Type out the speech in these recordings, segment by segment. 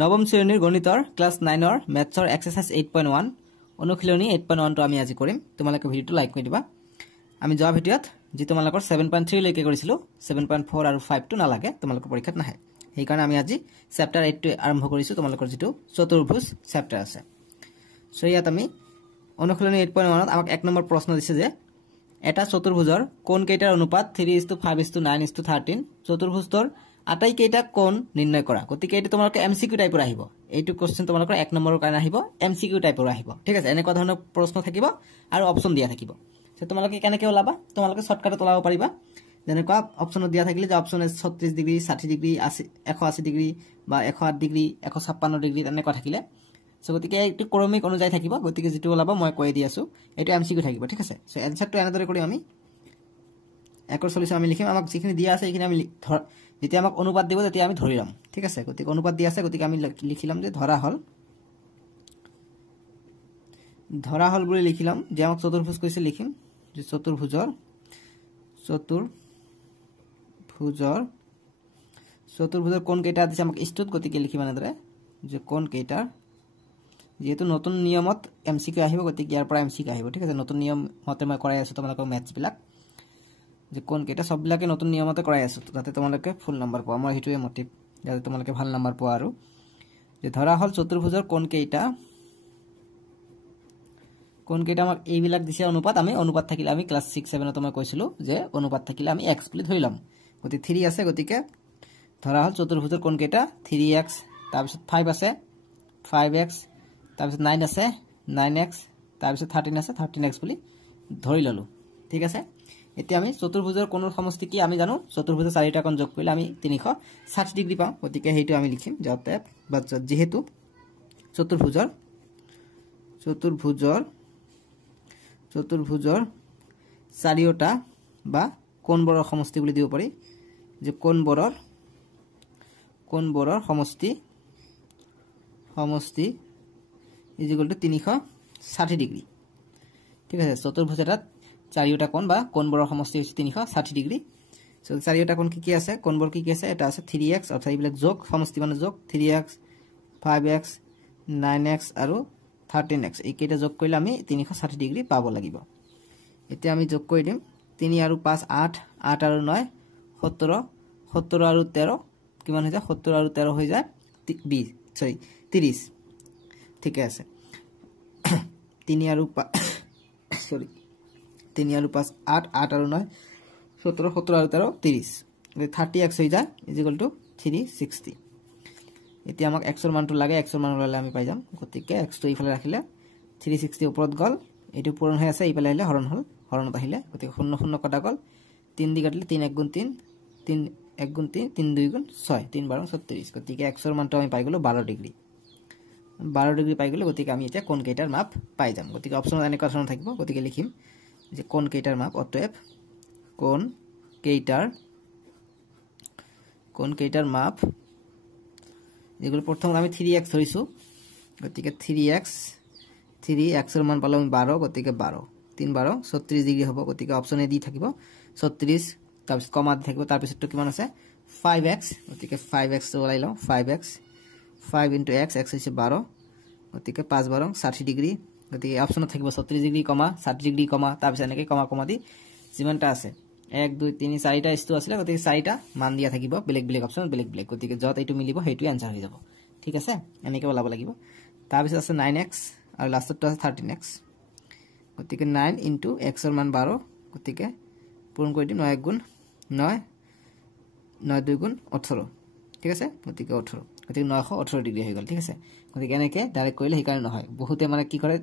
নৱম শ্ৰেণীৰ গণিতৰ ক্লাস 9ৰ মেথছৰ এক্সাৰসাইজ 8.1 অনুশীলনী 8.1 টো আমি আজি কৰিম। তোমালোকে ভিডিওটো লাইক কৰি দিবা। আমি যোৱা ভিডিওত যি তোমালোকৰ 7.3 লৈকে কৰিছিলো 7.4 আৰু 5 টো নালাগে, তোমালোকৰ পৰীক্ষাত নাহে। সেই কাৰণে আমি আজি চেপ্টাৰ 8 টো আৰম্ভ কৰিছো, তোমালোকৰ যেটো চতুৰ্ভুজ চেপ্টাৰ আছে। সো ইয়াত আমি অনুশীলনী 8.1 ত আমাক এক নম্বৰ প্ৰশ্ন দিছে যে এটা চতুৰ্ভুজৰ কোণ কেইটাৰ অনুপাত 3:5:9:13 চতুৰ্ভুজৰ আটাই কেইটা কোণ নিৰ্ণয় কৰা। গতিকে এটো তোমালোকে এমসিকিউ টাইপৰ আহিব। এইটো কোশ্চেন তোমালোকৰ এক নম্বৰৰ কাৰণে আহিব, এমসিকিউ টাইপৰ আহিব। ঠিক আছে, এনেকুৱা ধৰণৰ প্ৰশ্ন থাকিব আৰু অপচন দিয়া থাকিব। সো তোমালোকে কেনেকৈ ওলাবা, তোমালোকে শৰ্টকাটত ওলাব পাৰিবা। যেনেকুৱা অপচনত দিয়া থাকিলে যে অপচন 36 ডিগ্ৰী 60 ডিগ্ৰী 180 ডিগ্ৰী বা 108 ডিগ্ৰী 156 ডিগ্ৰী এনেকুৱা থাকিলে সো গতিকে এইটো ক্ৰমিক অনুযায়ী থাকিব। গতিকে যেটো ওলাব মই কৈ দি আছো, এইটো এমসিকিউ থাকিব। ঠিক আছে, সো এনসারটো এনেদৰে কৰি আমি একৰ সলিউশন আমি লিখিম। আমাক যিখিনি দিয়া আছে এইখিনি আমি যেতিয়া আমাক অনুপাত দিব তেতিয়া আমি ধৰি লম। ঠিক আছে, গতিকে অনুপাত দিয়া আছে, গতিকে আমি লিখিলাম যে ধৰা হল বুলি লিখিলাম। যে আমাক চতুৰ্ভুজ কৈছে লিখিম যে চতুৰ্ভুজৰ কোণ কেইটা দিছে আমাক ইষ্টুত। গতিকে লিখিম এনেদৰে যে কোণ কেইটাৰ, যেহেতু নতুন নিয়মত এমসিকিউ আহিব গতিকে ইয়াৰ পৰা এমসিকিউ আহিব। ঠিক আছে, নতুন নিয়ম মতে মই কৰাই আছো তোমালোকৰ মেথছ বিলাক, যে কোন কেইটা সববিলাকে নতুন নিয়মতে কৰাই আছো যাতে তোমালোকে ফুল নাম্বাৰ পোৱা। মই হেতুৱে মোটিভ যাতে তোমালোকে ভাল নাম্বাৰ পোৱা। আৰু যে ধৰা হল চতুৰ্ভুজৰ কোণ কেইটা আমাক এইবিলাক দিছে অনুপাত। আমি অনুপাত থাকিলে আমি ক্লাস 6-7 ত মই কৈছিলো যে অনুপাত থাকিলে আমি x বুলি ধৰি লম। গতি 3 আছে, গতিকে ধৰা হল চতুৰ্ভুজৰ কোণ কেইটা 3x, তাৰপিছত 5 আছে 5x, তাৰপিছত 9 আছে 9x, তাৰপিছত 13 আছে 13x বুলি ধৰি ললো। ঠিক আছে, এতিয়া আমি চতুৰ্ভুজৰ কোণৰ সমষ্টি কি আমি জানো। চতুৰ্ভুজৰ চাৰিটা কোণ যোগ কৰিলে আমি 360 ডিগ্ৰী পাওঁ। গতিকে হেইটো আমি লিখিম যেহেতু চতুৰ্ভুজৰ চাৰিটা বা কোণবোৰৰ সমষ্টি বুলি দিব পাৰি, যে কোণবোৰৰ সমষ্টি ইকুৱেল টু 360 ডিগ্ৰী। ঠিক আছে, চতুৰ্ভুজ এটাত চাৰিটা কোণ বা কোণবোৰৰ সমষ্টি হৈছে 360 ডিগ্ৰী। সো চাৰিটা কোণ কি আছে, কোণবোৰ কি আছে, এটা আছে 3x অৰ্থাৎ এইবিলাক যোগ, সমষ্টি মানে যোগ 3x 5x 9x আৰু 13x এই কেইটা যোগ কৰিলে আমি 360 ডিগ্ৰী পাব লাগিব। এতিয়া আমি যোগ কৰি দিম 3 আৰু 5 8 8 আৰু 9 17 17 আৰু 13 কিমান হৈ যায়, 70 আৰু 13 হৈ যায় 30। ঠিক আছে, 3 আৰু 5 8 8 আৰু 9 17 17 আৰু 13 30, 30x হৈ যায় ইকুৱেল টু 360। এতিয়া আমাক x ৰ মানটো লাগে, x ৰ মান ললে আমি পাই যাম। গতিকে x টো ইফালে ৰাখিলে 360 ওপৰত গল, এটো পূৰণ হৈ আছে, ইফালে আহিলে হৰণ হল, হৰণত আহিলে গতিকে 0 0 কটা গল, 3 দি কাটিলে 3 1 গুণ 3 3 1 গুণ 3 3 2 গুণ 6 3 12 36। গতিকে x ৰ মানটো আমি পাই গলো 12 ডিগ্ৰী পাই গলো। গতিকে আমি এতিয়া কোণ কেইটাৰ মাপ পাই যাম। গতিকে অপচন এনেকুৱা ধৰণৰ থাকিব। গতিকে লিখিম যে কোণ কেইটাৰ মাপ অতএব কোণ কেইটাৰ মাপ এগুলো প্ৰথম আমি 3x ধৰিছো। গতিকে 3x ৰ মান পালো আমি 12, গতিকে 12 3 12 36 ডিগ্ৰী হ'ব। গতিকে অপচন এ দি থাকিব 36, তাৰপিছত কমা দি থাকিব, তাৰপিছতটো কিমান আছে 5x। গতিকে 5x টো ওলাই লওঁ, 5x 5 * x x হৈছে 12, গতিকে 5 12 60 ডিগ্ৰী। গতিকে অপচনত থাকিব 36 ডিগ্ৰী কমা 60 ডিগ্ৰী কমা, তাৰপিছত এনেকৈ কমা দি যিমানটা আছে 1 2 3 4টা ইস্තු আছে, গতিকে 4টা মান দিয়া থাকিব বেলেগ অপচন বেলেগ। গতিকে যত এইটো মিলিব সেইটো আনসাৰ হৈ যাব। ঠিক আছে, এনেকৈ ওলাব লাগিব। তাৰপিছত আছে 9x আৰু লাষ্টটো আছে 13x। গতিকে 9 * x ৰ মান 12, গতিকে পূৰণ কৰি দিম 9 1 গুণ 9 9 2 গুণ 18। ঠিক আছে, গতিকে 18, গতিকে 918 ডিগ্ৰী হৈ গল। ঠিক আছে, গতিকে এনেকৈ ডাইৰেক্ট কৰিলে সেইকাৰণে নহয়, বহুতে মানে কি কৰে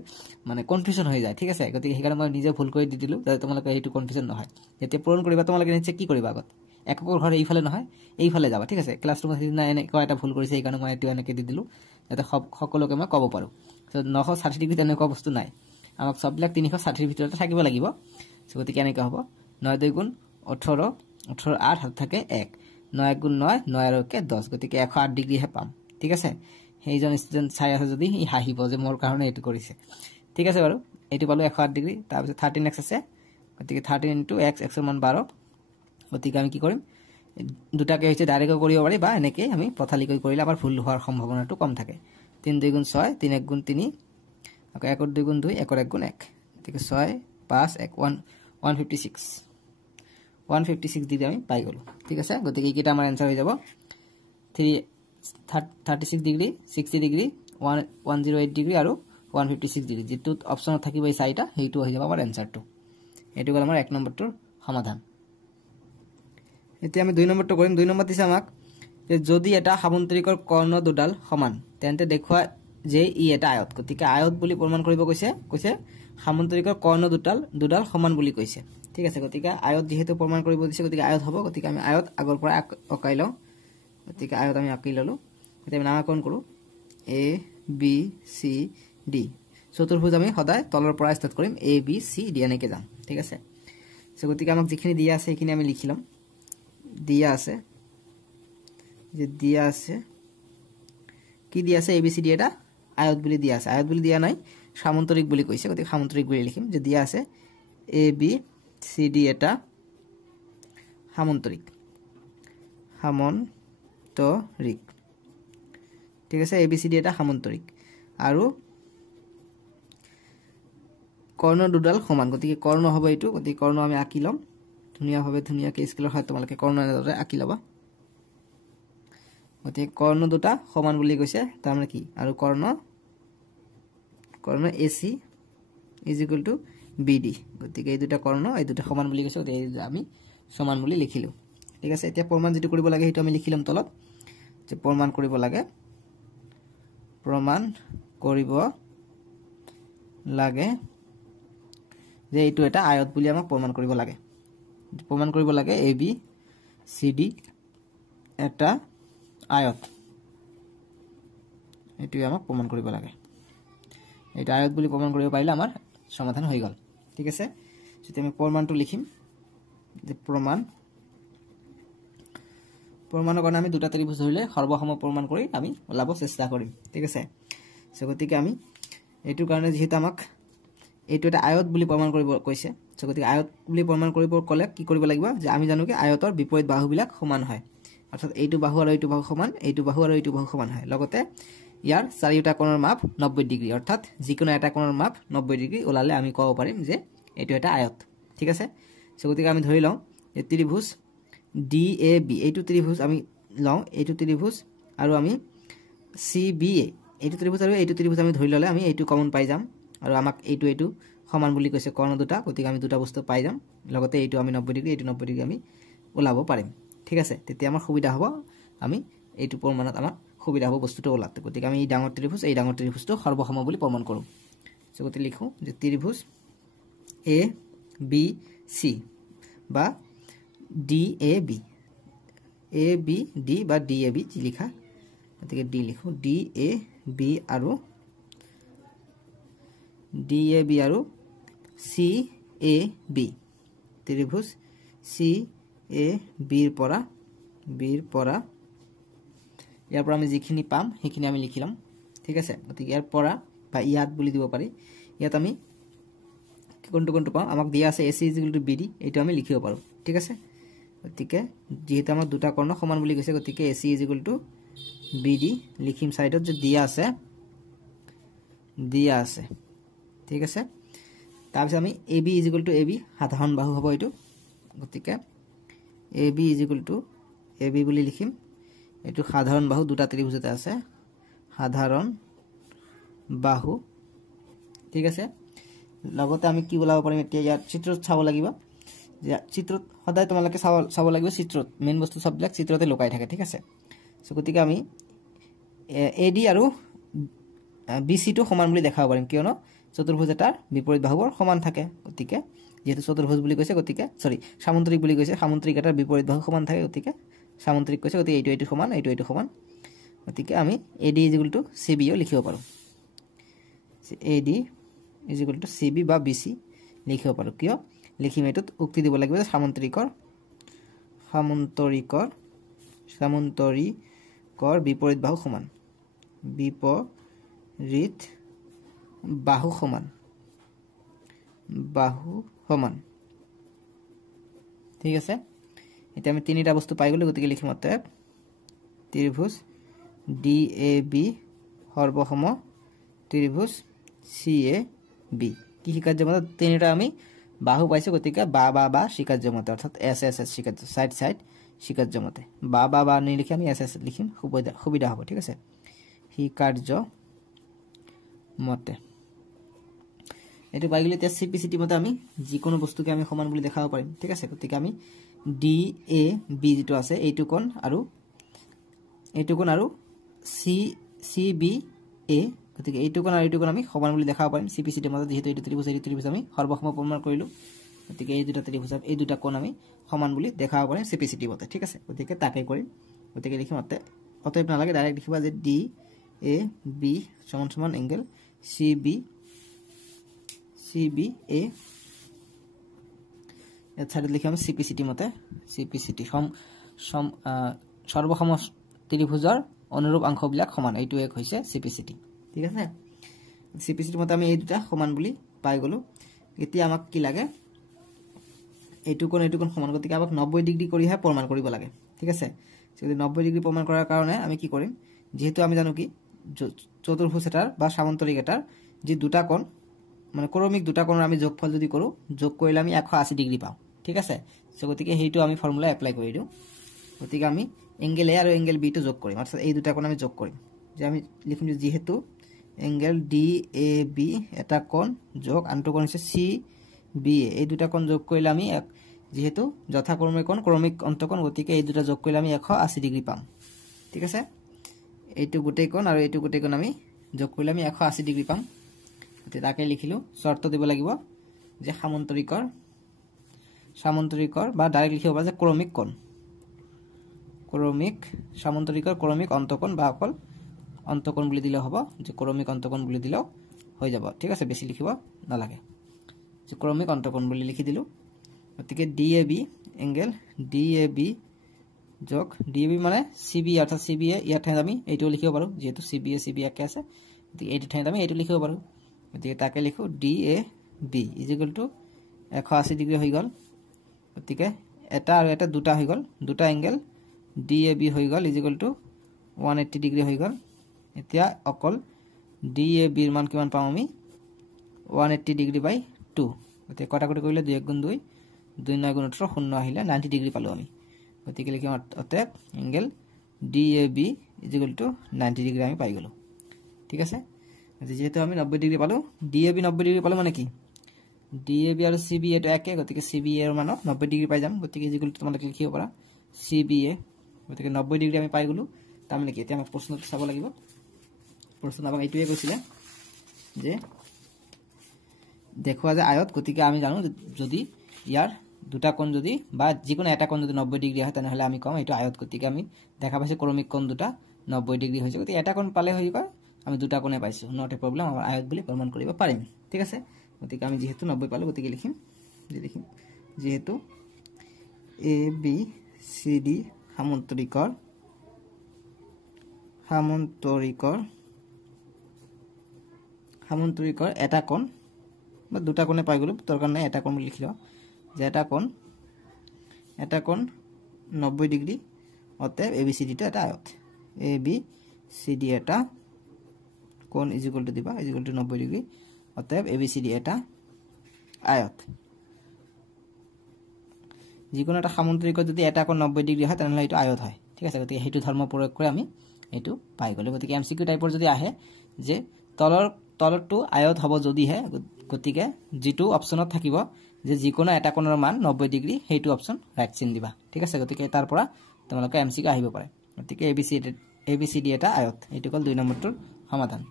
মানে কনফিউজন হৈ যায়। ঠিক আছে, গতিকে সেইকাৰণে মই নিজে ভুল কৰি দি দিলো যাতে তোমালোকে এইটো কনফিউজন নহয়। যেতিয়া পূৰণ কৰিবা তোমালোকে নিশ্চয় কি কৰিবা, আগত এককৰ ঘৰ এইফালে নহয় এইফালে যাবা। ঠিক আছে, ক্লাছৰুমত সিদিনা এনেকুৱা এটা ভুল কৰিছে, সেইকাৰণে মই এইটো এনেকৈ দি দিলো যাতে সকলোকে মই ক'ব পাৰো। 960 ডিগ্ৰী তেনেকুৱা বস্তু নাই, আমাক সববিলাক 360 ভিতৰতে থাকিব লাগিব। গতিকে এনেকুৱা হ'ব 9 2 গুণ 18 18 8 হাত থাকে 1 9 1 গুণ 9 9 আৰু 1 10, গতিকে 108 ডিগ্ৰীহে পাম। ঠিক আছে, সেইজন ষ্টুডেন্ট চাই আছে যদি ই হাঁহিব যে মোৰ কাৰণে এইটো কৰিছে। ঠিক আছে বাৰু, এইটো পালো 108 ডিগ্ৰী। তাৰপিছত 13x আছে, গতিকে 13 * x x ৰ মান 12, গতিকে আমি কি কৰিম দুটাকে হচ্ছে ডাইৰেক্ট কৰিব পাৰি বা এনেকৈ আমি পথালিকৈ কৰিলে আমাৰ ভুল হোৱাৰ সম্ভাৱনাটো কম থাকে 3 2 গুণ 6 3 1 গুণ 3 আকৌ 1 2 গুণ 2 1 1 গুণ 1 গতিকে 6 5 1 156 ডিগ্ৰী আমি পাই গ'লো ঠিক আছে গতিকে এইকেইটা আমাৰ এনসাৰ হৈ যাব 36 ডিগ্ৰী 60 ডিগ্ৰী 108 ডিগ্ৰী আৰু 156 ডিগ্ৰী যেটো অপচনত থাকিব এই চাৰিটা হেইটো হৈ যাব আমাৰ এনসাৰটো এটো গল আমাৰ 1 নম্বৰটোৰ সমাধান এতিয়া আমি 2 নম্বৰটো কৰিম 2 নম্বৰ দিছে আমাক যে যদি এটা সামন্তৰিকৰ কৰ্ণ দুডাল সমান তেন্তে দেখুৱা যে ই এটা আয়ত গতিকে আয়ত বুলি প্ৰমাণ কৰিব কৈছে সামন্তৰিকৰ কৰ্ণ দুডাল সমান বুলি কৈছে ঠিক আছে গতিকে আয়ত যেহেতু প্ৰমাণ কৰিব দিছে গতিকে আয়ত হ'ব গতিকে আমি আয়ত আগৰ পৰা অকাই লওঁ গতিকে আয়ত আমি আঁকি ললো এতিয়া আমি নামকৰণ কৰো a b c d চতুৰ্ভুজ আমি সদায় তলৰ পৰা ষ্টাৰ্ট কৰিম a b c d এনেকৈ যাম ঠিক আছে সো গতিকে আমাক যিখিনি দিয়া আছে সেইখিনি আমি লিখি লম দিয়া আছে যে দিয়া আছে কি দিয়া আছে a b c d এটা আয়ত বুলি দিয়া আছে আয়ত বুলি দিয়া নাই সামন্তৰিক বুলি কৈছে গতিকে সামন্তৰিক বুলি লিখিম যে দিয়া আছে a b c d এটা সামন্তৰিক ঠিক আছে a b c d এটা সামন্তৰিক আৰু কৰ্ণ দুডাল সমান গতিকে কৰ্ণ হ'ব এইটো গতিকে কৰ্ণ আমি আঁকি লম ধুনিয়াকৈ স্কেলৰ সহায়ত তোমালোকে কৰ্ণ এনেদৰে আঁকি ল'বা গতিকে কৰ্ণ দুটা সমান বুলি কৈছে তাৰ মানে কি আৰু কৰ্ণ AC = BD গতিকে এই দুটা কৰ্ণ এই দুটা সমান বুলি কৈছে গতিকে আমি সমান বুলি লিখিলো ঠিক আছে এতিয়া প্ৰমাণ যেটো কৰিব লাগে হেতু আমি লিখিলাম তলত যে প্ৰমাণ কৰিব লাগে যে এইটো এটা আয়ত বুলি আমাক প্ৰমাণ কৰিব লাগে AB CD এটা আয়ত এইটো আমাক প্ৰমাণ কৰিব লাগে এটা আয়ত বুলি প্ৰমাণ কৰিব পাৰিলে আমাৰ সমাধান হৈ গল ঠিক আছে তেতিয়া আমি প্ৰমাণটো লিখিম যে প্ৰমাণৰ কাৰণে আমি দুটা ত্ৰিভুজ ধৰিলে সৰ্বসম প্ৰমাণ কৰি আমি ওলাব চেষ্টা কৰিম ঠিক আছে সো গতিকে আমি এইটো কাৰণে যেহেতু আমাক এইটো এটা আয়ত বুলি প্ৰমাণ কৰিব কৈছে সো গতিকে আয়ত বুলি প্ৰমাণ কৰিব কলে কি কৰিব লাগিব যে আমি জানো কি আয়তৰ বিপৰীত বাহুবিলাক সমান হয় অৰ্থাৎ এইটো বাহু আৰু এইটো বাহু সমান এইটো বাহু আৰু এইটো বাহু সমান হয় লগতে ইয়াৰ চাৰিটা কোণৰ মাপ 90 ডিগ্ৰী অৰ্থাৎ যিকোনো এটা কোণৰ মাপ 90 ডিগ্ৰী ওলালে আমি ক'ব পাৰিম যে এইটো এটা আয়ত ঠিক আছে সো গতিকে আমি ধৰি লওঁ যে ত্ৰিভুজ DAB এইটো ত্ৰিভুজ আমি লওঁ এইটো ত্ৰিভুজ আৰু আমি CBA এইটো ত্ৰিভুজ আৰু এইটো ত্ৰিভুজ আমি ধৰি ললে আমি এইটো কমন পাই যাম আৰু আমাক এইটো সমান বুলি কৈছে কৰ্ণ দুটা গতিকে আমি দুটা বস্তু পাই যাম লগতে এইটো আমি 90 ডিগ্ৰী এইটো 90 ডিগ্ৰী আমি ওলাব পাৰিম ঠিক আছে তেতিয়া আমাৰ সুবিধা হ'ব আমি এইটো প্ৰমাণত আমাৰ সুবিধা হ'ব বস্তুটো ওলাতে গতিকে আমি এই ডাঙৰ ত্ৰিভুজটো সৰ্বসম বুলি প্ৰমাণ কৰোঁ সো গতিকে লিখো যে ত্ৰিভুজ ABC বা DAB ABD বা DAB যি লিখা গতিকে D লিখো DAB আৰু CAB ত্ৰিভুজ CAB ৰ পৰা ইয়াৰ পৰা আমি যিখিনি পাম সেইখিনি আমি লিখি লম ঠিক আছে গতিকে ইয়াৰ পৰা বা ইয়াত বুলি দিব পাৰি ইয়াত আমি কোনটো পাম আমাক দিয়া আছে AC = BD এইটো আমি লিখিব পাৰো ঠিক আছে গতিকে যেহেতু আমাৰ দুটা কৰ্ণ সমান বুলি কৈছে গতিকে AC = BD লিখিম সাইডত যে দিয়া আছে ঠিক আছে তাৰপিছত আমি AB = AB সাধাৰণ বাহু হ'ব এইটো গতিকে AB = AB বুলি লিখিম এইটো সাধাৰণ বাহু দুটা ত্ৰিভুজতে আছে সাধাৰণ বাহু ঠিক আছে লগতে আমি কি ওলাব পাৰিম এতিয়া ইয়াত চিত্ৰত চাব লাগিব যে চিত্ৰত সদায় তোমালোকে চাব লাগিব চিত্ৰত মেইন বস্তু সববিলাক চিত্ৰতে লুকাই থাকে ঠিক আছে সো গতিকে আমি AD আৰু BC টো সমান বুলি দেখাব পাৰিম কিয়নো চতুৰ্ভুজ এটাৰ বিপৰীত বাহুবোৰ সমান থাকে গতিকে যেহেতু চতুৰ্ভুজ বুলি কৈছে গতিকে সামন্তৰিক বুলি কৈছে সামন্তৰিক এটাৰ বিপৰীত বাহু সমান থাকে গতিকে সামন্তৰিক কৈছে গতিকে এইটো সমান এইটো সমান গতিকে আমি AD = CB ও লিখিব পাৰো AD = CB বা BC লিখিব পাৰো কিয় লিখিম এটোত উক্তি দিব লাগিব যে সামন্তৰিকৰ বিপৰীত বাহু সমান ঠিক আছে এতিয়া আমি তিনিটা বস্তু পাই গ'লো গতিকে লিখিম অতএব ত্ৰিভুজ DAB সৰ্বসম ত্ৰিভুজ CAB কি শিকাৰ্যমতে তিনিটা আমি বাহু পাইছো গতিকে বা শিকাৰ্যমতে অৰ্থাৎ SS শিকাৰ্য সাইড শিকাৰ্যমতে বা নিলিখি আমি SS লিখিম সুবিধা হ'ব ঠিক আছে শিকাৰ্যমতে এটো পাই গ'লে এতিয়া CPCT মতে আমি যিকোনো বস্তুকে আমি সমান বুলি দেখাব পাৰিম ঠিক আছে গতিকে আমি DAB যেটো আছে এইটো কোণ আৰু CBA গতিকে এইটো কোণ আৰু এইটো কোণ আমি সমান বুলি দেখাব পাৰিম CPCT মতে যেহেতু এইটো ত্ৰিভুজ আমি সৰ্বসম প্ৰমাণ কৰিলো গতিকে এই দুটা ত্ৰিভুজ এই দুটা কোণ আমি সমান বুলি দেখাব পাৰিম CPCT মতে ঠিক আছে গতিকে তাকে কৰিম গতিকে লিখিম অতএব নালাগে ডাইৰেক্ট লিখিবা যে DAB সমান এংগেল CBA এছাড়া লিখাম CPCT মতে CPCT সর্বসম ত্ৰিভুজৰ অনুৰূপ অংশবিলাক সমান এইটো এক হৈছে CPCT ঠিক আছে CPCT মতে আমি এই দুটা সমান বুলি পাই গলো এতিয়া আমাক কি লাগে এইটো কোণ সমান গতিকে আমাক 90 ডিগ্ৰী কৰিহে প্ৰমাণ কৰিব লাগে ঠিক আছে যদি 90 ডিগ্ৰী প্ৰমাণ কৰাৰ কাৰণে আমি কি কৰিম যেহেতু আমি জানো কি চতুৰ্ভুজ এটাৰ বা সামান্তৰিক এটাৰ যে দুটা কোণ মানে ক্ৰমিক দুটা কোণৰ আমি যোগফল যদি কৰো যোগ কৰিলে আমি 180 ডিগ্ৰী পাওঁ ঠিক আছে সো গতিকে হেইটো আমি ফৰ্মুলা এপ্লাই কৰি দিও গতিকে আমি এংগেল A আৰু এংগেল B টো যোগ কৰিম অৰ্থাৎ এই দুটা কোণ আমি যোগ কৰিম যে আমি লিখিম যে যেহেতু এংগেল DAB এটা কোণ যোগ আনটো কোণ হৈছে CBA এই দুটা কোণ যোগ কৰিলে আমি যেহেতু যথাক্ৰমে কোণ ক্ৰমিক অন্তকোণ গতিকে এই দুটা যোগ কৰিলে আমি 180 ডিগ্ৰী পাম ঠিক আছে এইটো গোটেই কোণ আৰু এইটো গোটেই কোণ আমি যোগ কৰিলে আমি 180 ডিগ্ৰী পাম তাকে লিখিলো শৰ্ত দিব লাগিব যে সামান্তৰিকৰ বা ডাইৰেক্ট লিখিব পাৰা যে সামান্তৰিকৰ ক্ৰমিক অন্তকোণ বা অকল অন্তকোণ বুলি দিলে হ'ব যে ক্ৰমিক অন্তকোণ বুলি দিলেও হৈ যাব ঠিক আছে বেছি লিখিব নালাগে যে ক্ৰমিক অন্তকোণ বুলি লিখি দিলো গতিকে DAB এংগেল DAB যোগ DAB মানে CBA অৰ্থাৎ CBA ইয়াত আমি এইটো লিখিব পাৰো যেহেতু CBA একে আছে গতিকে এইটো ঠাইত আমি এইটো লিখিব পাৰো গতিকে তাকে লিখো DAB = 180 ডিগ্ৰী হৈ গল গতিকে এটা আৰু এটা দুটা হৈ গল দুটা এংগেল DAB হৈ গল = 180 ডিগ্ৰী হৈ গল এতিয়া অকল DAB এৰ মান কিমান পাম আমি 180 ডিগ্ৰী বাই 2 গতিকে কটাকটি কৰিলে 2 1 গুণ 2 2 9 গুণ 18 শূন্য আহিলে 90 ডিগ্ৰী পালো আমি গতিকে লিখিম অতএব এংগেল DAB = 90 ডিগ্ৰী আমি পাই গলো ঠিক আছে যেহেতু আমি 90 ডিগ্ৰী পালো DAB 90 ডিগ্ৰী পালো মানে কি DAB আৰু CBA টো একে গতিকে CBA এৰ মান 90 ডিগ্ৰী পাই যাম গতিকে যেগুলো তোমালোকে লিখিব পাৰা CBA গতিকে 90 ডিগ্ৰী আমি পাই গলো তাৰমানে কি এতিয়া আমি প্ৰশ্নটো চাব লাগিব প্ৰশ্ন আমাক এইটোৱে কৈছিলে যে দেখুৱা যে আয়ত গতিকে আমি জানো যদি ইয়াৰ দুটা কোণ যদি বা যিকোনো এটা কোণ যদি 90 ডিগ্ৰী হয় তেনহলে আমি কম এইটো আয়ত গতিকে আমি দেখা পাইছো ক্ৰমিক কোণ দুটা 90 ডিগ্ৰী হৈছে গতিকে এটা কোণ পালে হৈ গয় আমি দুটা কোণে পাইছো নট এ প্ৰবলেম আমাৰ আয়ত বুলি প্ৰমাণ কৰিব পাৰিম ঠিক আছে গতিকে আমি যেহেতু 90 পালো গতিকে লিখিম যেহেতু ABCD সামান্তৰিকৰ এটা কোণ বা দুটা কোণে পাই গলো তাৰ কাৰণে এটা কোণ লিখি লও যে এটা কোণ 90 ডিগ্ৰী অতএব ABCD টো এটা আয়ত ABCD এটা কোণ = দিবা = 90 ডিগ্ৰী অতএব ABCD এটা আয়ত যিকোনো এটা সামান্তৰিকত যদি এটা কোণ 90 ডিগ্ৰী হয় তেনহলে এটো আয়ত হয় ঠিক আছে গতিকে হেতু ধৰ্ম প্ৰয়োগ কৰি আমি এটো পাই গলো গতিকে MCQ টাইপৰ যদি আহে যে তলৰটো আয়ত হ'ব যদি হে গতিকে যেটো অপচনত থাকিব যে যিকোনো এটা কোণৰ মান 90 ডিগ্ৰী হেতু অপচন ৰাইট চিন দিবা ঠিক আছে গতিকে তাৰ পৰা তোমালোকে MCQ আহিব পাৰে গতিকে ABCD এটা আয়ত এটো কল 2 নম্বৰটোৰ সমাধান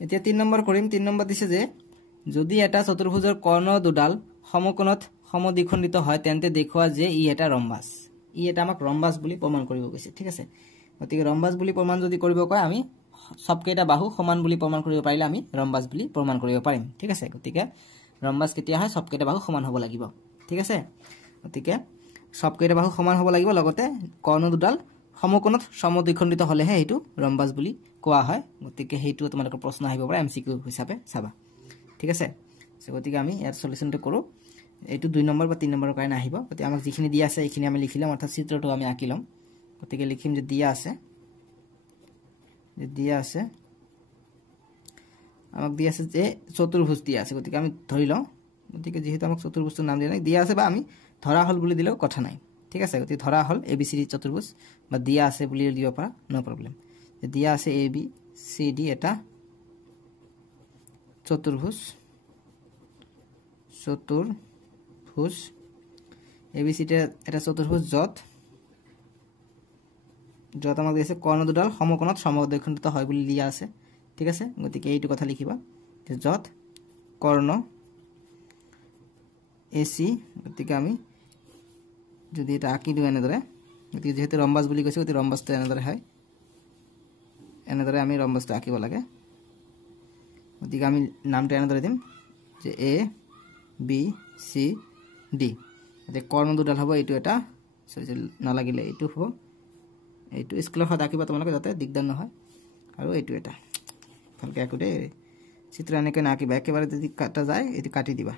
এতিয়া 3 নম্বৰ কৰিম 3 নম্বৰ দিছে যে যদি এটা চতুৰ্ভুজৰ কৰ্ণ দুডাল সমকোণত সমদ্বিখণ্ডিত হয় তেন্তে দেখুৱা যে ই এটা ৰম্বাস ই এটা আমাক ৰম্বাস বুলি প্ৰমাণ কৰিব কৈছে ঠিক আছে গতিকে ৰম্বাস বুলি প্ৰমাণ যদি কৰিব কয় আমি সবকেইটা বাহু সমান বুলি প্ৰমাণ কৰিব পাৰিলে আমি ৰম্বাস বুলি প্ৰমাণ কৰিব পাৰিম ঠিক আছে গতিকে ৰম্বাস কেতিয়া হয় সবকেইটা বাহু সমান হ'ব লাগিব ঠিক আছে গতিকে সবকেইটা বাহু সমান হ'ব লাগিব লগতে কৰ্ণ দুডাল সমকোণত সমদ্বিখণ্ডিত হলেহে এটো ৰম্বাস বুলি কোৱা হয় গতিকে হেতু তোমালোকৰ প্ৰশ্ন আহিব পাৰে MCQ হিচাপে চাবা ঠিক আছে গতিকে আমি ইয়াৰ সলিউশনটো কৰো এইটো 2 নম্বৰ বা 3 নম্বৰৰ কাৰণে আহিব গতি আমাক যিখিনি দিয়া আছে এইখিনি আমি লিখিলাম অৰ্থাৎ চিত্ৰটো আমি আঁকিলাম গতিকে লিখিম যে দিয়া আছে আমাক দিয়া আছে যে চতুর্ভুজ দিয়া আছে গতিকে আমি ধৰি লওঁ গতিকে যেহেতু আমাক চতুৰ্ভুজৰ নাম দিয়া নাই দিয়া আছে বা আমি ধৰা হল বুলি দিলেও কথা নাই ঠিক আছে গতিকে ধৰা হল ABCD চতুৰ্ভুজ বা দিয়া আছে বুলি দিব পাৰা নো প্ৰবলেম দিয়া আছে ABCD এটা চতুৰ্ভুজ ABCD এটা চতুৰ্ভুজ যত আমাক দিছে কৰ্ণ দুডাল সমকোণত সমদ্বিখণ্ডিত হয় বুলি লিয়া আছে ঠিক আছে গতিকে এইটো কথা লিখিবা যে যত কৰ্ণ AC গতিকে আমি যদি এটা আঁকি দিও এনেদৰে গতিকে যেহেতু ৰম্বাস বুলি কৈছে গতিকে ৰম্বাসটো এনেদৰে হয় এনেদৰে আমি ৰম্বাসটো আঁকিব লাগে গতিকে আমি নামটো এনেদৰে দিম যে A B C D গতিকে কৰ্ণ দুডাল হ'ব এইটো এটা সৰি নালাগিলে এইটো হ'ব এইটো স্কেলৰ সৈতে আঁকিবা তোমালোকে যাতে দিগদাৰ নহয় আৰু এইটো এটা ভালকৈ আঁকো দেই চিত্ৰ এনেকৈ নাকিবা একেবাৰে যদি কাটা যায় এইটো কাটি দিবা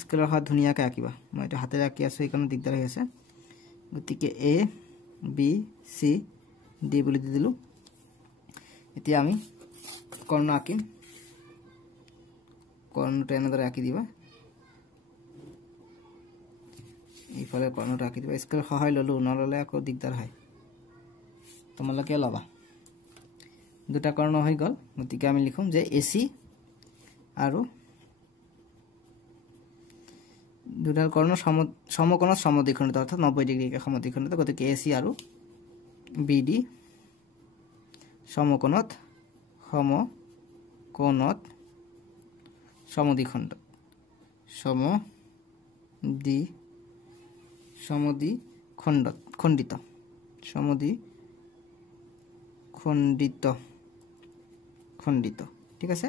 স্কেলৰ সৈতে ধুনীয়াকৈ আঁকিবা মই এইটো হাতেৰে আঁকি আছো এইকাৰণে দিগদাৰ হৈ আছে গতিকে A B C D বুলি দি দিলো এতিয়া আমি কৰ্ণ আঁকিম কৰ্ণটো এনেদৰে আঁকি দিবা এইফালে কৰ্ণটো আঁকি দিবা স্কেলৰ সহায় ললো নললে আকৌ দিগদাৰ হয় তোমালোকে লবা দুটা কৰ্ণ হৈ গল গতিকে আমি লিখোম যে AC আৰু দুডাল কৰ্ণ সমকোণত সমদ্বিখণ্ডিত অৰ্থাৎ 90 ডিগ্ৰীকে সমদ্বিখণ্ডিত গতিকে AC আৰু BD সমকোণত সমদ্বিখণ্ডিত খণ্ডিত ঠিক আছে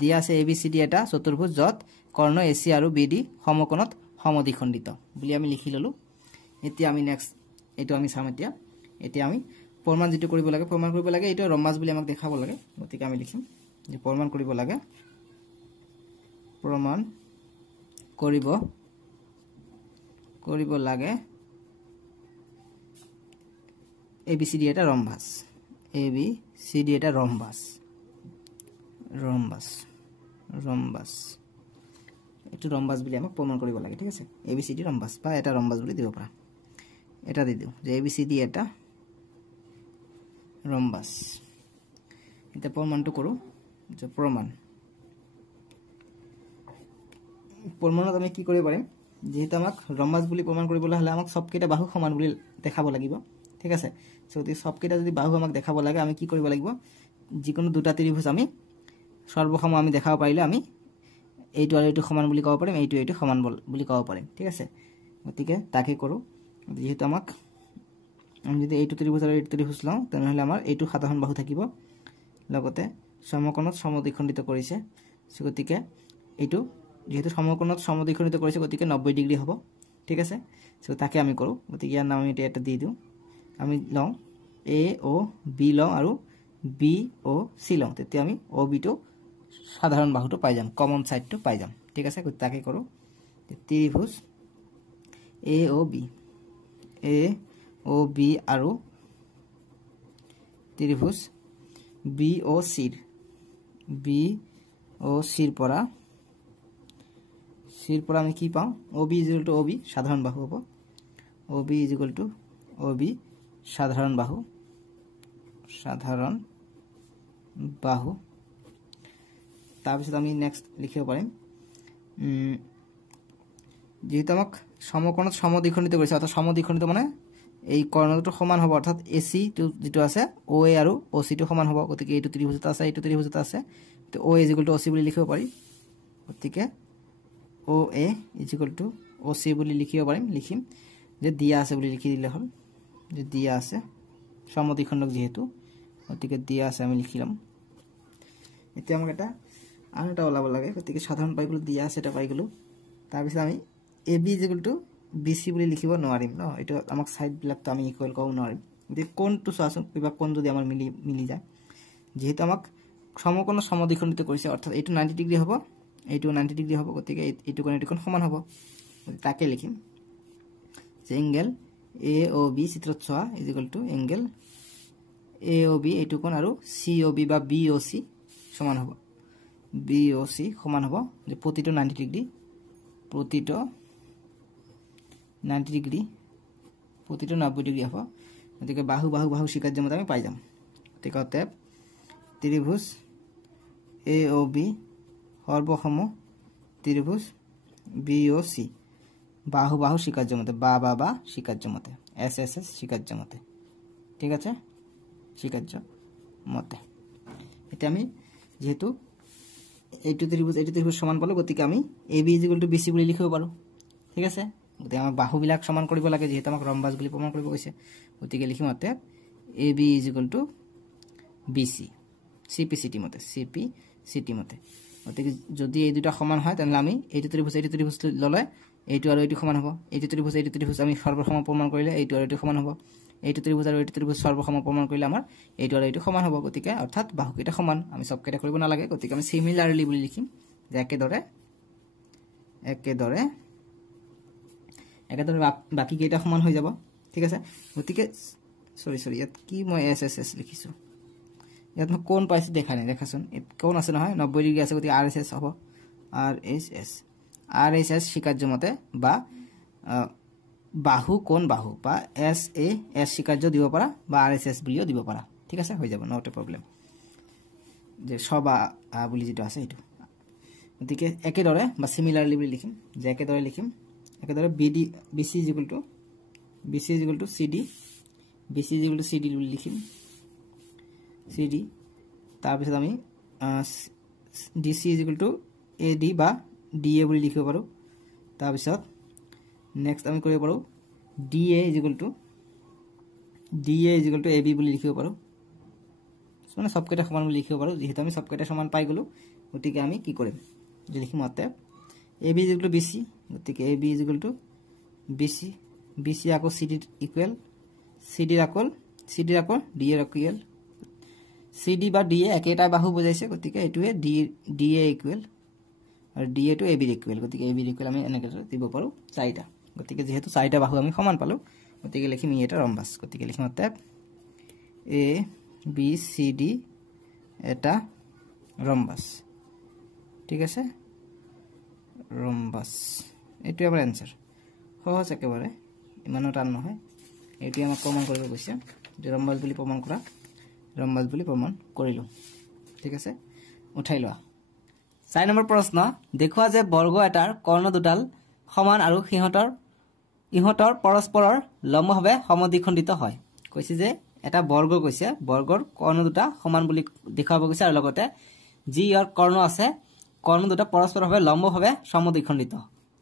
দিয়া আছে ABCD এটা চতুর্ভুজ যত কৰ্ণ AC আৰু BD সমকোণত সমদ্বিখণ্ডিত বুলি আমি লিখি ললো এতিয়া আমি নেক্সট এইটো আমি চাম এতিয়া আমি প্ৰমাণ যেটো কৰিব লাগে এইটো ৰম্বাস বুলি আমাক দেখাব লাগে গতিকে আমি লিখিম যে প্ৰমাণ কৰিব লাগে ABCD এটা ৰম্বাস ABCD এটা ৰম্বাস এইটো ৰম্বাস বুলি আমাক প্ৰমাণ কৰিব লাগে ঠিক আছে ABCD ৰম্বাস বা এটা ৰম্বাস বুলি দিব পাৰা এটা দি দিও যে ABCD এটা ৰম্বাস এটা প্ৰমাণটো কৰো যে প্ৰমাণত আমি কি কৰিব পাৰিম যেহেতু আমাক ৰম্বাস বুলি প্ৰমাণ কৰিবলৈ হলে আমাক সবকেইটা বাহু সমান বুলি দেখাব লাগিব ঠিক আছে সো এই সবকেইটা যদি বাহু আমাক দেখাব লাগে আমি কি কৰিব লাগিব যিকোনো দুটা ত্ৰিভুজ আমি সৰ্বসম আমি দেখাব পাৰিলে আমি এইটো আৰু এইটো সমান বুলি ক'ব পাৰিম এইটো সমান বুলি ক'ব পাৰিম ঠিক আছে গতিকে তাকে কৰো যেহেতু আমাক আমি যদি এইটো ত্ৰিভুজ আৰু এইটো ত্ৰিভুজ লওঁ তেনেহলে আমাৰ এইটো সাধাৰণ বাহু থাকিব লগতে সমকোণত সমদ্বিখণ্ডিত কৰিছে গতিকে এইটো যেহেতু সমকোণত সমদ্বিখণ্ডিত কৰিছে গতিকে 90 ডিগ্ৰী হ'ব ঠিক আছে সো তাকে আমি কৰো গতিকে ইয়াৰ নাম আমি এটা দি দিও আমি লওঁ AOB লওঁ আৰু BOC লওঁ তেতিয়া আমি OB টো সাধাৰণ বাহুটো পাই যাম কমন সাইডটো পাই যাম ঠিক আছে তাকে কৰো ত্ৰিভুজ AOB আৰু ত্ৰিভুজ BOC ৰ পৰা আমি কি পাওঁ OB সাধাৰণ বাহু হ'ব OB সাধাৰণ বাহু তাৰপিছত আমি নেক্সট লিখিব পাৰিম যেহেতু আমাক সমকোণত সমদ্বিখণ্ডিত কৰিছে অৰ্থাৎ সমদ্বিখণ্ডিত মানে এই কৰ্ণটো সমান হ'ব অৰ্থাৎ AC টো যেটো আছে OA আৰু OC টো সমান হ'ব গতিকে এইটো ত্ৰিভুজটা আছে এইটো ত্ৰিভুজটা আছে তো OA OC বুলি লিখিব পাৰি গতিকে OA OC বুলি লিখিব পাৰিম লিখিম যে দিয়া আছে বুলি লিখি দিলে হ'ল যে দিয়া আছে সমদ্বিখণ্ডক যেহেতু গতিকে দিয়া আছে আমি লিখিলাম এতিয়া আমাক এটা আনটা ওলাব লাগে গতিকে সাধাৰণ পাই গলো দিয়া আছে এটা পাই গলো তাৰ পিছত আমি AB BC বুলি লিখিব নোৱাৰিম ন এটা আমাক সাইড বিলাকটো আমি ইকুয়াল কও নোৱাৰিম গতিকে কোনটো চাচোন কিবা কোন যদি আমাৰ মিলি যায় যেহেতু আমাক সমকোণ সমদ্বিখণ্ডিত কৰিছে অৰ্থাৎ এইটো 90 ডিগ্ৰী হ'ব এইটো 90 ডিগ্ৰী হ'ব গতিকে এইটো কোণ সমান হ'ব তাকে লিখিম যে এংগেল AOB চিত্ৰত চোৱা = এংগেল AOB এইটো কোণ আৰু COB বা BOC সমান হ'ব BOC সমান হ'ব যে প্ৰতিটো 90 ডিগ্ৰী প্ৰতিটো 90 ডিগ্ৰী প্ৰতিটো 90 ডিগ্ৰী হ'ব গতিকে বাহু বাহু বাহু শিকাৰ্য মতে আমি পাই যাম গতিকে অতএব ত্ৰিভুজ AOB সৰ্বসম ত্ৰিভুজ BOC বাহু বাহু শিকাৰ্য মতে বা শিকাৰ্য মতে SSS শিকাৰ্য মতে ঠিক আছে শিকাৰ্য মতে এটা আমি যেহেতু এইটো ত্ৰিভুজ সমান পালো গতিকে আমি AB = BC বুলি লিখিব পাৰো ঠিক আছে গতিকে আমাক বাহু বিলাক সমান কৰিব লাগে যেহেতু আমাক ৰম্বাস বুলি প্ৰমাণ কৰিব কৈছে গতিকে লিখিম অতএব AB = BC CPCT মতে CPCT মতে গতিকে যদি এই দুটা সমান হয় তেনলে আমি এইটো ত্ৰিভুজ ললে এইটো আৰু এইটো সমান হ'ব এইটো ত্ৰিভুজ আমি সৰ্বসম প্ৰমাণ কৰিলে এইটো আৰু এইটো সমান হ'ব এইটো ত্ৰিভুজ আৰু এইটো ত্ৰিভুজ সৰ্বসম প্ৰমাণ কৰিলে আমাৰ এইটো আৰু এইটো সমান হ'ব গতিকে অৰ্থাৎ বাহুকেইটা সমান আমি সবকেইটা কৰিব নালাগে গতিকে আমি সিমিলাৰলি বুলি লিখিম যে একেদৰে বাকি কেইটা সমান হৈ যাব ঠিক আছে গতিকে সৰি ইয়াত কি মই SSS লিখিছো ইয়াত মই কোণ পাইছো দেখা নাই দেখাচোন কোণ আছে নহয় 90 ডিগ্ৰী আছে গতিকে RSS হ'ব RSS শিকাৰ্য মতে বা বাহু কোণ বাহু বা SAS শিকাৰ্য দিব পাৰা বা RSS বুলিও দিব পাৰা ঠিক আছে হৈ যাব নট এ প্ৰবলেম যে সবা বুলি যেটো আছে এটো গতিকে একেদৰে বা সিমিলাৰলি বুলি লিখিম যে একেদৰে লিখিম একেদৰে BC = CD বুলি লিখিম CD তাৰ পিছত আমি DC = AD বা DA বুলি লিখিব পাৰো তাৰ পিছত নেক্সট আমি কৰিব পাৰো DA = AB বুলি লিখিব পাৰো মানে সবকেইটা সমান বুলি লিখিব পাৰো যেহেতু আমি সবকেইটা সমান পাই গলো গতিকে আমি কি কৰিম যে লিখিম অতএব AB = BC গতিকে AB = BC আকৌ CD ইকুৱেল CD আকৌ DA ইকুৱেল CD বা DA একেটা বাহু বুজাইছে গতিকে এটোৱে DA ইকুৱেল আৰু DA টো AB ইকুৱেল গতিকে AB ইকুৱেল আমি এনেকৈ দিব পাৰো চাৰিটা গতিকে যেহেতু চাৰিটা বাহু আমি সমান পালো গতিকে লিখিম এটা ৰম্বাস গতিকে লিখিম অতএব ABCD এটা ৰম্বাস ঠিক আছে ৰম্বাস এটো আমাৰ আনসাৰ সহজ একেবাৰে ইমানো টান নহয় এটো আমাক প্ৰমাণ কৰিব কৈছে যে ৰম্বাস বুলি প্ৰমাণ কৰিলো ঠিক আছে উঠাই লোৱা 4 নম্বৰ প্ৰশ্ন দেখুৱা যে বৰ্গ এটাৰ কৰ্ণ দুডাল সমান আৰু ইহঁতৰ পৰস্পৰৰ লম্বভাৱে সমদ্বিখণ্ডিত হয় কৈছে যে এটা বৰ্গ কৈছে বৰ্গৰ কৰ্ণ দুটা সমান বুলি দেখাব কৈছে আৰু লগতে যি ইয়াৰ কৰ্ণ আছে কৰ্ণ দুটা পৰস্পৰভাৱে লম্বভাৱে সমদ্বিখণ্ডিত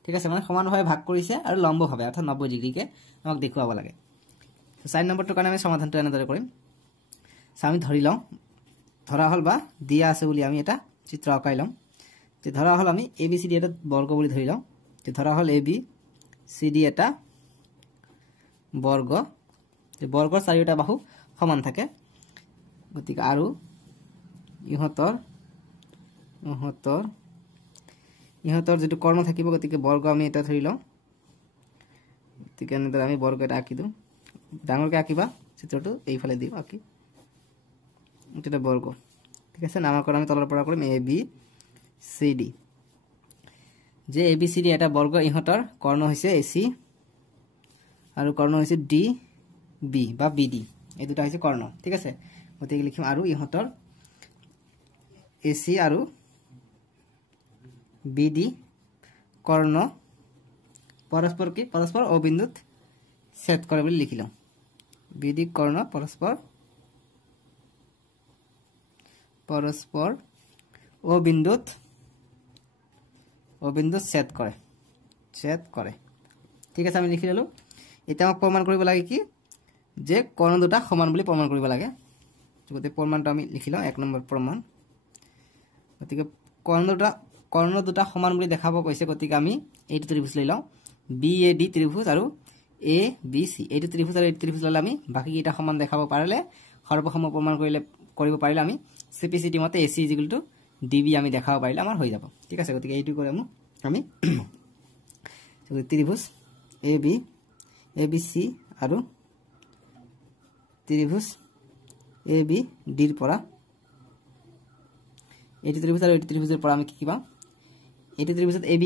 ঠিক আছে মানে সমানভাৱে ভাগ কৰিছে আৰু লম্বভাৱে অৰ্থাৎ 90 ডিগ্ৰীকে আমাক দেখুৱাব লাগে 4 নম্বৰটোৰ কাৰণে আমি সমাধানটো এনেদৰে কৰিম আমি ধৰা হল বা দিয়া আছে বুলি আমি এটা চিত্ৰ আঁকাই লম যে ধৰা হল আমি ABCD এটা বৰ্গ বুলি ধৰি লম যে ধৰা হল ABCD এটা বৰ্গ যে বৰ্গৰ চাৰিটা বাহু সমান থাকে গতিকে আৰু ইহঁতৰ যেটো কৰ্ণ থাকিব গতিকে বৰ্গ আমি এটা ধৰি লম গতিকে এনেদৰে আমি বৰ্গ এটা আঁকি দিম ডাঙৰকৈ আঁকিবা চিত্ৰটো এইফালে দিম আঁকি এটা বৰ্গ ঠিক আছে নামকৰণ আমি তলৰ পৰা কৰিম ABCD যে ABCD এটা বৰ্গ ইহঁতৰ কৰ্ণ হৈছে AC আৰু কৰ্ণ হৈছে DB বা BD এই দুটা হৈছে কৰ্ণ ঠিক আছে গতিকে লিখিম আৰু ইহঁতৰ AC আৰু BD কৰ্ণ পৰস্পৰ O বিন্দুত ছেদ কৰে বুলি লিখিলাম BD কৰ্ণ পৰস্পৰ O বিন্দুত ছেদ কৰে ঠিক আছে আমি লিখি ললো এটা আমাক প্ৰমাণ কৰিব লাগে কি যে কৰ্ণ দুটা সমান বুলি প্ৰমাণ কৰিব লাগে গতিকে প্ৰমাণটো আমি লিখি লওঁ 1 নম্বৰ প্ৰমাণ গতিকে কৰ্ণ দুটা সমান বুলি দেখাব কৈছে গতিকে আমি এইটো ত্ৰিভুজ লৈ লওঁ BAD ত্ৰিভুজ আৰু ABC এইটো ত্ৰিভুজ আৰু এইটো ত্ৰিভুজ ললে আমি বাকি কেইটা সমান দেখাব পাৰিলে সৰ্বসম প্ৰমাণ কৰিব পাৰিলে আমি CPCT মতে AC = ডিবি আমি দেখাব পাৰিলে আমাৰ হৈ যাব ঠিক আছে গতিকে এইটো কৰে আমি ত্ৰিভুজ ABC আৰু ত্ৰিভুজ ABD ৰ পৰা এইটো ত্ৰিভুজ আৰু এইটো ত্ৰিভুজৰ পৰা আমি কি পাম এইটো ত্ৰিভুজত AB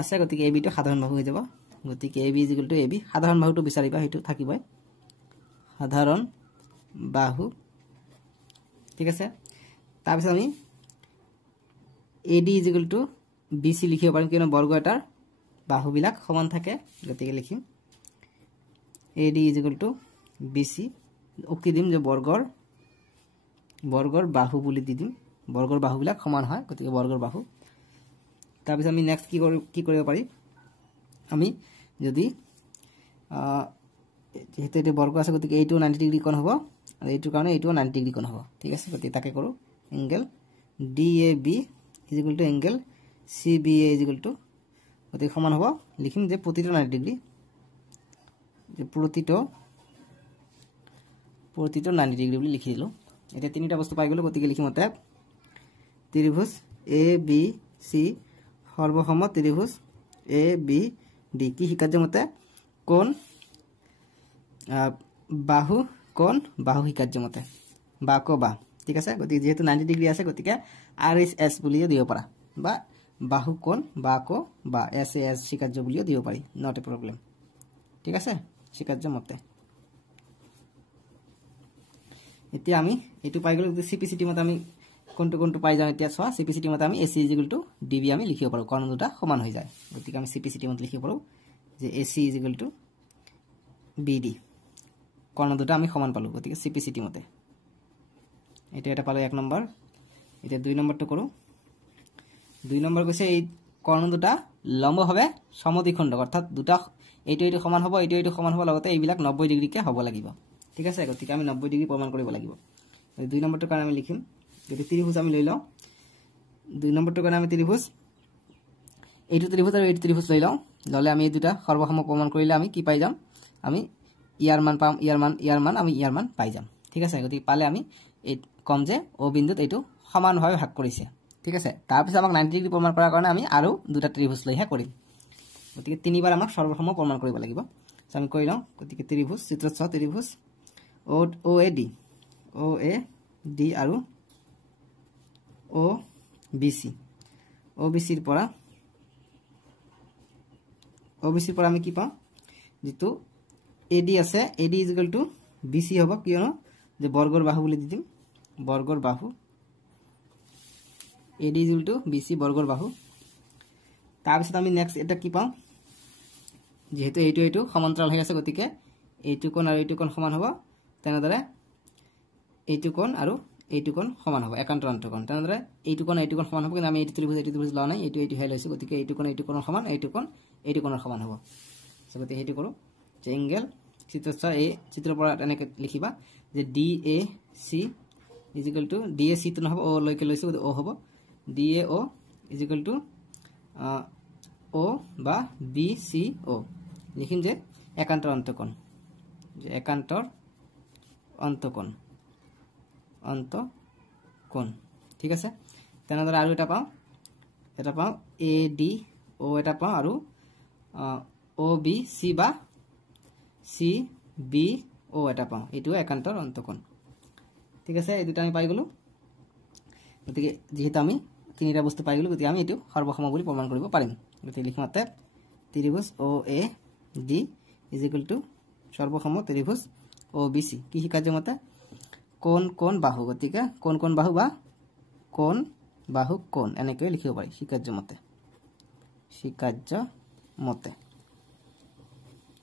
আছে গতিকে AB টো সাধাৰণ বাহু হৈ যাব গতিকে AB AB সাধাৰণ বাহুটো বিচাৰিবা হেতু থাকিবই সাধাৰণ বাহু ঠিক আছে তাৰ পিছত আমি AD BC লিখিব পাৰিম কিয়নো বৰ্গ এটাৰ বাহুবিলাক সমান থাকে গতিকে লিখিম AD BC উক্তি দিম যে বৰ্গৰ বাহু বুলি দি দিম বৰ্গৰ বাহুবিলাক সমান হয় গতিকে বৰ্গৰ বাহু তাৰ পিছত আমি নেক্সট কি কৰিব পাৰি আমি যদি যেহেতু এটা বৰ্গ আছে গতিকে এইটো 90 ডিগ্ৰী কোণ হ'ব আৰু এইটো কাৰণে এইটো 90 ডিগ্ৰী কোণ হ'ব ঠিক আছে গতিকে তাকে কৰো এংগেল DAB এংগেল CBA গতিকে সমান হ'ব লিখিম যে প্ৰতিটো 90 ডিগ্ৰী যে প্ৰতিটো 90 ডিগ্ৰী বুলি লিখি দিলো এটা তিনিটা বস্তু পাই গলো গতিকে লিখিম অতএব ত্ৰিভুজ ABC সৰ্বসম ত্ৰিভুজ ABD কি শিকাৰ্য মতে কোণ বাহু শিকাৰ্য মতে বা ঠিক আছে গতিকে যেহেতু 90 ডিগ্ৰী আছে গতিকে RHS বুলিও দিব পাৰা বা বাহু কোণ বা SAS শিকাৰ্য বুলিও দিব পাৰি নট এ প্ৰবলেম ঠিক আছে শিকাৰ্য মতে এতিয়া আমি এটো পাই গলো সিপিসিটি মতে আমি কোনটো পাই যাম এতিয়া সোয়া সিপিসিটি মতে আমি AC DB আমি লিখিব পাৰো কোণ দুটা সমান হৈ যায় গতিকে আমি সিপিসিটি মতে লিখিব পাৰো যে AC BD কোণ দুটা আমি সমান পালো গতিকে সিপিসিটি মতে এটা পালো 1 নম্বৰ এটা 2 নম্বৰটো কৰো 2 নম্বৰ কৈছে এই কোণ দুটা লম্বভাৱে সমদ্বিখণ্ডক অৰ্থাৎ দুটা এইটো সমান হ'ব এইটো সমান হ'ব লগতে এইবিলাক 90 ডিগ্ৰী কে হ'ব লাগিব ঠিক আছে গতিকে আমি 90 ডিগ্ৰী প্ৰমাণ কৰিব লাগিব 2 নম্বৰটো কাৰণে আমি লিখিম যদি ত্ৰিভুজ আমি লৈ লওঁ 2 নম্বৰটো কাৰণে আমি ত্ৰিভুজ এইটো ত্ৰিভুজ আৰু এইটো ত্ৰিভুজ লৈ লওঁ ললে আমি এই দুটা সৰ্বসম প্ৰমাণ কৰিলে আমি কি পাই যাম আমি ইয়াৰ মান পাম আমি ইয়াৰ মান পাই যাম ঠিক আছে গতিকে পালে আমি এই কম যে O বিন্দুত এইটো সমানভাৱে ভাগ কৰিছে ঠিক আছে তাৰ পিছত আমাক 90 ডিগ্ৰী প্ৰমাণ কৰাৰ কাৰণে আমি আৰু দুটা ত্ৰিভুজ লৈহে কৰিম গতিকে তিনিবাৰ আমাক সৰ্বসম প্ৰমাণ কৰিব লাগিব আমি কৰি লওঁ গতিকে ত্ৰিভুজ চিত্ৰত চাও ত্ৰিভুজ OAD আৰু OBC ৰ পৰা আমি কি পাম যেটো AD আছে AD BC হ'ব কিয়নো যে বৰ্গৰ বাহু বুলি দি দিম বৰ্গৰ বাহু AD BC বৰ্গৰ বাহু তাৰ পিছত আমি নেক্সট এটা কি পাম যেহেতু এইটো সমান্তৰাল হৈ আছে গতিকে এইটো কোণ আৰু এইটো কোণ সমান হ'ব তেনেদৰে এইটো কোণ আৰু এইটো কোণ সমান হ'ব একান্তৰ অন্তঃকোণ তেনেদৰে এইটো কোণ সমান হ'ব কিন্তু আমি এইটো ত্ৰিভুজ লোৱা নাই এইটো হে লৈছো গতিকে এইটো কোণৰ সমান এইটো কোণৰ সমান হ'ব গতিকে হেতু কৰো যে এংগেল চিত্ৰত এই চিত্ৰৰ পৰা এনেকৈ লিখিবা যে DAC DAC টো নহব O লৈকে লৈছো O হ'ব DAO O বা BCO লিখিম যে একান্তৰ অন্তঃকোণ ঠিক আছে তেনেদৰে আৰু এটা পাও ADO এটা পাও আৰু OBC বা CBO এটা পাও এটো একান্তৰ অন্তঃকোণ ঠিক আছে এই দুটা আমি পাই গলো গতিকে যেহেতু আমি তিনিটা বস্তু পাই গলো গতিকে আমি এটো সৰ্বসম বুলি প্ৰমাণ কৰিব পাৰিম গতিকে লিখিম অতএব ত্ৰিভুজ OAD সৰ্বসম ত্ৰিভুজ OBC কি শিকাৰ্য মতে কোণ বাহু গতিকে কোণ বাহু বা কোণ এনেকৈ লিখিব পাৰি শিকাৰ্য মতে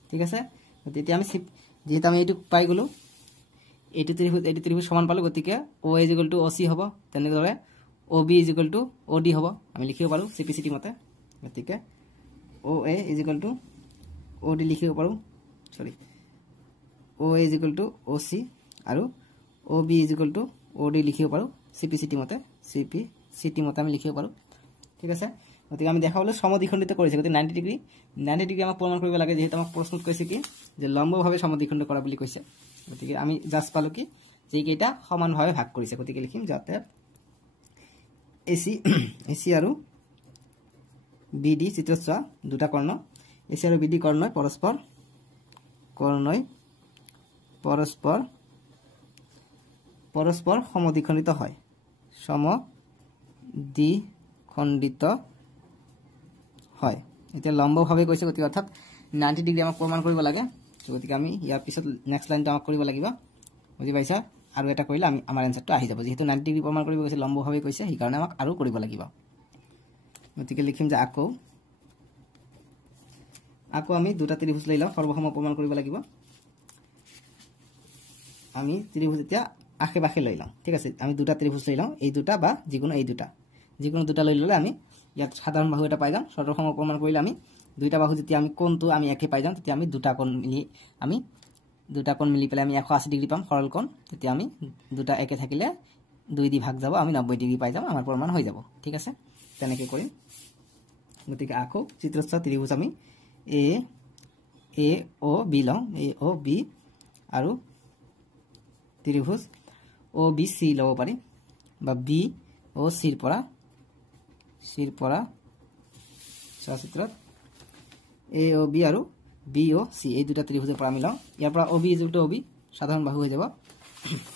ঠিক আছে তেতিয়া আমি যেহেতু আমি এইটো পাই গলো এইটো ত্ৰিভুজ সমান পালো গতিকে OA OC হ'ব তেনেদৰে OB OD হ'ব আমি লিখিব পাৰো সিপিসিটি মতে গতিকে OA OD লিখিব পাৰো OA OC আৰু OB OD লিখিব পাৰো সিপিসিটি মতে আমি লিখিব পাৰো ঠিক আছে গতিকে আমি দেখাবলৈ সমদ্বিখণ্ডিত কৰিছে গতিকে 90 ডিগ্ৰী আমাক প্ৰমাণ কৰিব লাগে যেহেতু আমাক প্ৰশ্নত কৈছে কি যে লম্বভাৱে সমদ্বিখণ্ড কৰা বুলি কৈছে গতিকে আমি জাস্ট পালো কি যে কেইটা সমানভাৱে ভাগ কৰিছে গতিকে লিখিম যাতে এসি এসি আৰু বিডি চিত্ৰত চোৱা দুটা কৰ্ণ এসি আৰু বিডি কৰ্ণই পৰস্পৰ সমদ্বিখণ্ডিত হয় সমদ্বিখণ্ডিত হয় এতিয়া লম্বভাৱে কৈছে গতিকে অৰ্থাৎ 90 ডিগ্ৰী আমাক প্ৰমাণ কৰিব লাগে গতিকে আমি ইয়াৰ পিছত নেক্সট লাইনটো আমাক কৰিব লাগিব বুজি পাইছা আৰু এটা কৰিলে আমি আমাৰ এনসাৰটো আহি যাব যেহেতু 90 ডিগ্ৰী প্ৰমাণ কৰিব কৈছে লম্বভাৱে কৈছে সেই কাৰণে আমাক আৰু কৰিব লাগিব গতিকে লিখিম যে আকৌ আমি দুটা ত্ৰিভুজ লৈ লওঁ সৰ্বসম প্ৰমাণ কৰিব লাগিব আমি ত্ৰিভুজ এতিয়া আশে-পাশে লৈ লওঁ ঠিক আছে আমি দুটা ত্ৰিভুজ লৈ লওঁ এই দুটা বা যিকোনো দুটা লৈ ললে আমি ইয়াত সাধাৰণ বাহু এটা পাই যাম সৰ্বসম প্ৰমাণ কৰিলে আমি দুইটা বাহু যেতিয়া আমি কোণটো আমি একে পাই যাম তেতিয়া আমি দুটা কোণ মিলি পেলাই আমি 180 ডিগ্ৰী পাম সৰল কোণ তেতিয়া আমি দুটা একে থাকিলে 2 দি ভাগ যাব আমি 90 ডিগ্ৰী পাই যাম আমাৰ প্ৰমাণ হৈ যাব ঠিক আছে তেনেকৈ কৰিম গতিকে আকৌ চিত্ৰত চোৱা ত্ৰিভুজ আমি এ ও বি লওঁ এ ও বি আৰু ত্ৰিভুজ ও বি সি ল'ব পাৰি বা বি ও সিৰ পৰা চোৱা চিত্ৰত এ ও বি আৰু বি ও সি এই দুটা ত্ৰিভুজৰ পৰা আমি লওঁ ইয়াৰ পৰা O B equal to O B সাধাৰণ বাহু হৈ যাব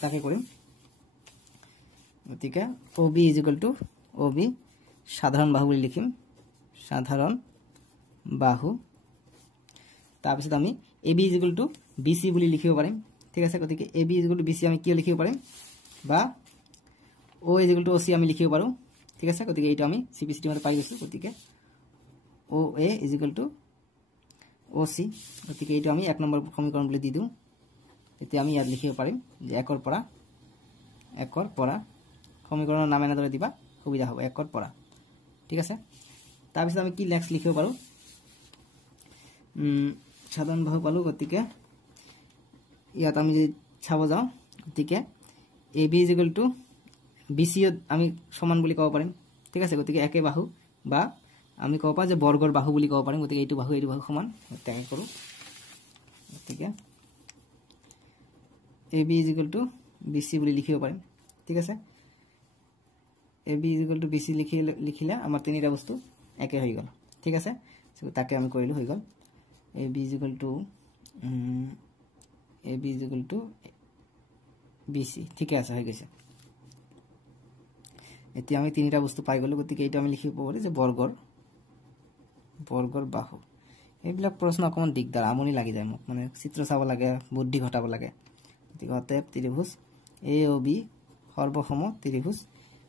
তাকে কৰিম গতিকে O B equal to O B সাধাৰণ বাহু বুলি লিখিম সাধাৰণ বাহু তাৰপিছত আমি A B equal to B C বুলি লিখিব পাৰিম ঠিক আছে গতিকে A B equal to B C আমি কিয় লিখিব পাৰিম বা ও ইকুৱেল টু ও সি আমি লিখিব পাৰোঁ ঠিক আছে গতিকে এইটো আমি সিপিসিটি মতে পাই গৈছোঁ গতিকে ও এ ইকুৱেল টু ও সি গতিকে এইটো আমি 1 নম্বৰ সমীকৰণ বুলি দি দিওঁ এতিয়া আমি ইয়াত লিখিব পাৰিম যে 1 ৰ পৰা সমীকৰণৰ নাম এনেদৰে দিবা সুবিধা হ'ব 1 ৰ পৰা ঠিক আছে তাৰপিছত আমি কি নেক্সট লিখিব পাৰোঁ সাধাৰণ বাহু পালোঁ গতিকে ইয়াত আমি যদি চাব যাওঁ গতিকে A B equal to B C আমি সমান বুলি ক'ব পাৰিম ঠিক আছে গতিকে একে বাহু বা আমি ক'ব পাৰোঁ যে বৰ্গৰ বাহু বুলি ক'ব পাৰিম গতিকে এইটো বাহু সমান তেনেকৈ কৰোঁ গতিকে A B equal to B C বুলি লিখিব পাৰিম ঠিক আছে এ বি ইকুৱেল টু বি সি লিখিলে আমাৰ তিনিটা বস্তু একে হৈ গ'ল ঠিক আছে তাকে আমি কৰিলোঁ হৈ গ'ল এ বি ইকুৱেল টু বি সি ঠিকে আছে হৈ গৈছে এতিয়া আমি তিনিটা বস্তু পাই গ'লোঁ গতিকে এইটো আমি লিখিব পাৰোঁ যে বৰ্গৰ বাহু এইবিলাক প্ৰশ্ন অকণমান দিগদাৰ আমনি লাগি যায় মোক মানে চিত্ৰ চাব লাগে বুদ্ধি ঘটাব লাগে গতিকে অতএব ত্ৰিভুজ এ ও বি সৰ্বসম ত্ৰিভুজ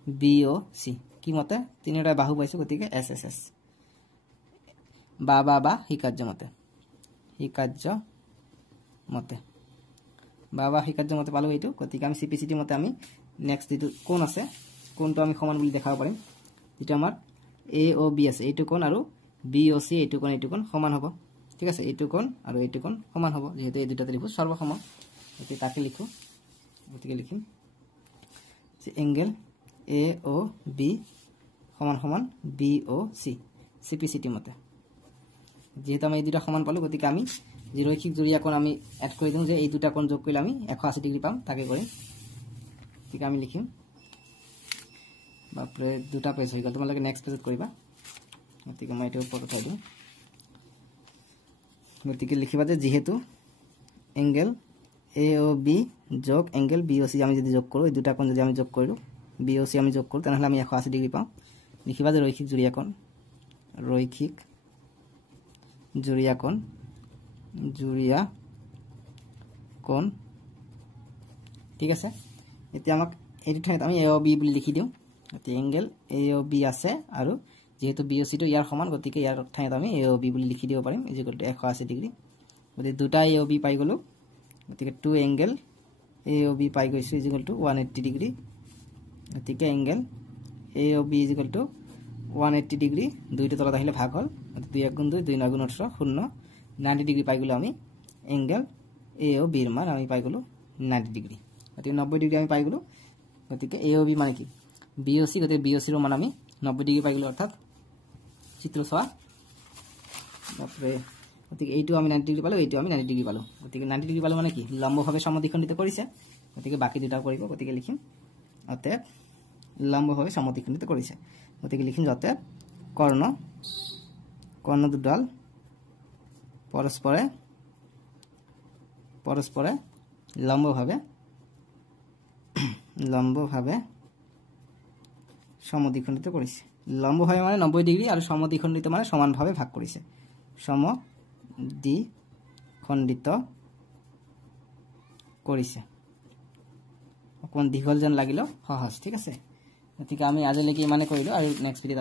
বি ও সি কি মতে তিনিটা বাহু পাইছোঁ গতিকে এছ এছ এছ বা শিকাৰ্য মতে পালোঁ এইটো গতিকে আমি সিপিসিটি মতে আমি নেক্সট যিটো কোণ আছে কোণটো আমি সমান বুলি দেখাব পাৰিম যিটো আমাৰ এ ও বি আছে এইটো কোণ আৰু বি ও সি এইটো কোণ সমান হ'ব ঠিক আছে এইটো কোণ আৰু এইটো কোণ সমান হ'ব যেহেতু এই দুটা ত্ৰিভুজ সৰ্বসম গতিকে তাকে লিখোঁ গতিকে লিখিম যে এংগেল এ ও বি সমান বি ও সি সিপিসিটি মতে যেহেতু আমি এই দুটা সমান পালোঁ গতিকে আমি যি ৰৈখিক জুৰীয়া কোণ আমি এড কৰি দিওঁ যে এই দুটা কোণ যোগ কৰিলে আমি 180 ডিগ্ৰী পাম তাকে কৰিম গতিকে আমি লিখিম বাপৰে দুটা পেজ হৈ গ'ল তোমালোকে নেক্সট পেজত কৰিবা গতিকে মই এইটো ওপৰত উঠাই দিওঁ গতিকে লিখিবা যে যিহেতু এংগেল এ ও বি যোগ এংগেল বি ও সি আমি যদি যোগ কৰোঁ এই দুটা কোণ যদি আমি যোগ কৰোঁ বি ও সি আমি যোগ কৰোঁ তেনেহ'লে আমি 180 ডিগ্ৰী পাওঁ লিখিবা যে ৰৈখিক জুৰীয়া কোণ ঠিক আছে এতিয়া আমাক এইটো ঠাইত আমি এ ও বি বুলি লিখি দিওঁ গতিকে এংগেল এ ও বি আছে আৰু যেহেতু বি ও সিটো ইয়াৰ সমান গতিকে ইয়াৰ ঠাইত আমি এ ও বি বুলি লিখি দিব পাৰিম ইকুৱেল টু 180 ডিগ্ৰী গতিকে দুটা এ ও বি পাই গ'লোঁ গতিকে 2 এংগেল এ ও বি পাই গৈছোঁ ইকুৱেল টু 180 ডিগ্ৰী গতিকে angle A O B equal to 180 degree দুইটো তলত আহিলে ভাগ হ'ল 2 1 2 2 9 18 0 90 ডিগ্ৰী পাই গ'লোঁ আমি এংগেল এ ও বিৰ মান আমি পাই গ'লোঁ 90 ডিগ্ৰী গতিকে 90 ডিগ্ৰী আমি পাই গ'লোঁ গতিকে এ ও বি মানে কি বি ও সি গতিকে বি ও সিৰ মান আমি 90 ডিগ্ৰী পাই গ'লোঁ অৰ্থাৎ চিত্ৰ চোৱা বাপৰে গতিকে এইটো আমি 90 ডিগ্ৰী পালোঁ এইটো আমি 90 ডিগ্ৰী পালোঁ গতিকে 90 ডিগ্ৰী পালোঁ মানে কি লম্বভাৱে সমদ্বিখণ্ডিত কৰিছে গতিকে বাকী দুটা কৰিব গতিকে লিখিম অতএব লম্বভাৱে সমদ্বিখণ্ডিত কৰিছে গতিকে লিখিম যাতে কৰ্ণ দুডাল পৰস্পৰে লম্বভাৱে সমদ্বিখণ্ডিত কৰিছে লম্বভাৱে মানে 90 ডিগ্ৰী আৰু সমদ্বিখণ্ডিত মানে সমানভাৱে ভাগ কৰিছে সমদ্বিখণ্ডিত কৰিছে অকমান দীঘল যেন লাগিলেও সহজ ঠিক আছে গতিকে আমি আজিলৈকে ইমানে কৰিলো আৰু নেক্সট ভিডিঅ'ত